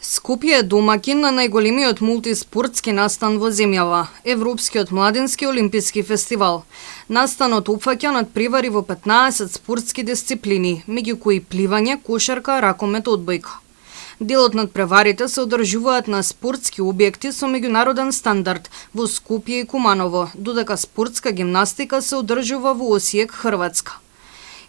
Скопје е домаќин на најголемиот мултиспортски настан во земјава – Европскиот младински олимписки фестивал. Настанот опфаќа надпревари во 15 спортски дисциплини, меѓу кои пливање, кошарка, ракомет, одбојка. Делот надпреварите се одржуваат на спортски објекти со меѓународен стандард во Скопје и Куманово, додека спортска гимнастика се одржува во Осијек, Хрватска.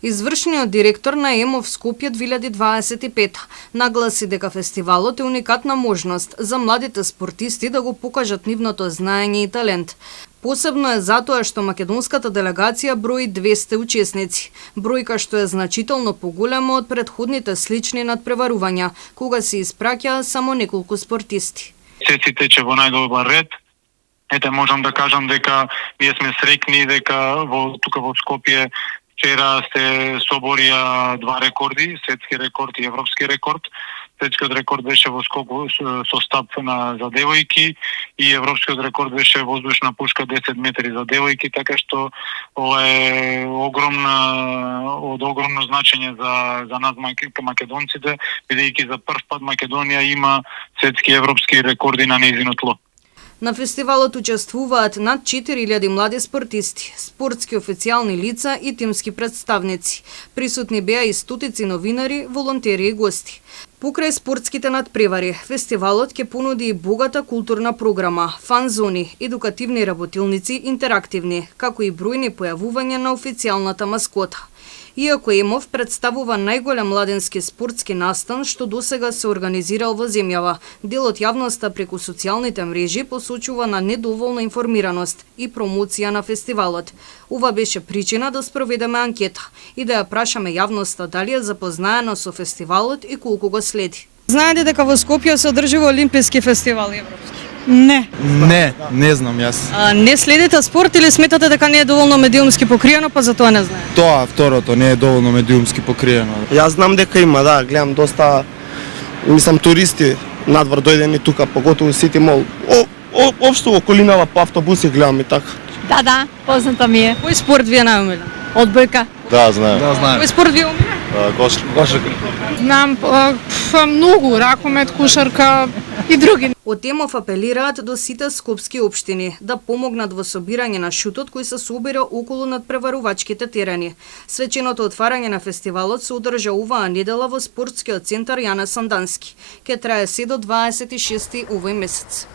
Извршниот директор на ЕМО в Скопје 2025 нагласи дека фестивалот е уникатна можност за младите спортисти да го покажат нивното знаење и талент. Посебно е затоа што македонската делегација брои 200 учесници, бројка што е значително поголема од претходните слични надпреварувања, кога се испраќаа само неколку спортисти. Се тече во најдобар ред. Ете, можам да кажам дека ние сме среќни дека тука во Скопје вчера се соборија два рекорди, светски рекорд и европски рекорд. Светскиот рекорд беше во скок со стап за девојки и европскиот рекорд беше воздушна пушка 10 метри за девојки, така што ова е од огромно значење за нас македонците, бидејќи за прв пат Македонија има светски европски рекорди на нејзино тло. На фестивалот учествуваат над 4000 млади спортисти, спортски официјални лица и тимски представници. Присутни беа и стотици новинари, волонтери и гости. Покрај спортските надпревари, фестивалот ќе понуди и богата културна програма, фан-зони, едукативни работилници, интерактивни, како и бројни појавувања на официјалната маскота. Иако ЕМОВ представува најголем младенски спортски настан што досега се организирал во земјава, дел од јавноста преку социјалните мрежи посочува на недоволна информираност и промоција на фестивалот. Ова беше причина да спроведеме анкета и да ја прашаме јавноста дали е запознаена со фестивалот и колку го следи. Знаете дека во Скопје се одржува Олимписки фестивал европски? Не Не знам јас. Не следите спорт или сметате дека не е доволно медиумски покриено, па затоа не знаете? Тоа, второто, не е доволно медиумски покриено. Јас знам дека има, да, гледам доста, мислам, туристи надвор дојдени тука, поготово Сити Мол. Општо околинава по автобуси гледам и така. Да, позната ми е. Кој спорт ви е најомилен? Одбојка. Да, знаем. Кој спорт ви е омилен? Кошарка. Знам многу, ракомет, кошарка и други. Од ЕМОВ апелираат до сите скопски општини да помогнат во собирање на шутот кој се собира околу надпреварувачките терени. Свеченото отварање на фестивалот се одржа оваа недела во спортскиот центар Јане Сандански. Ке трае се до 26 овој месец.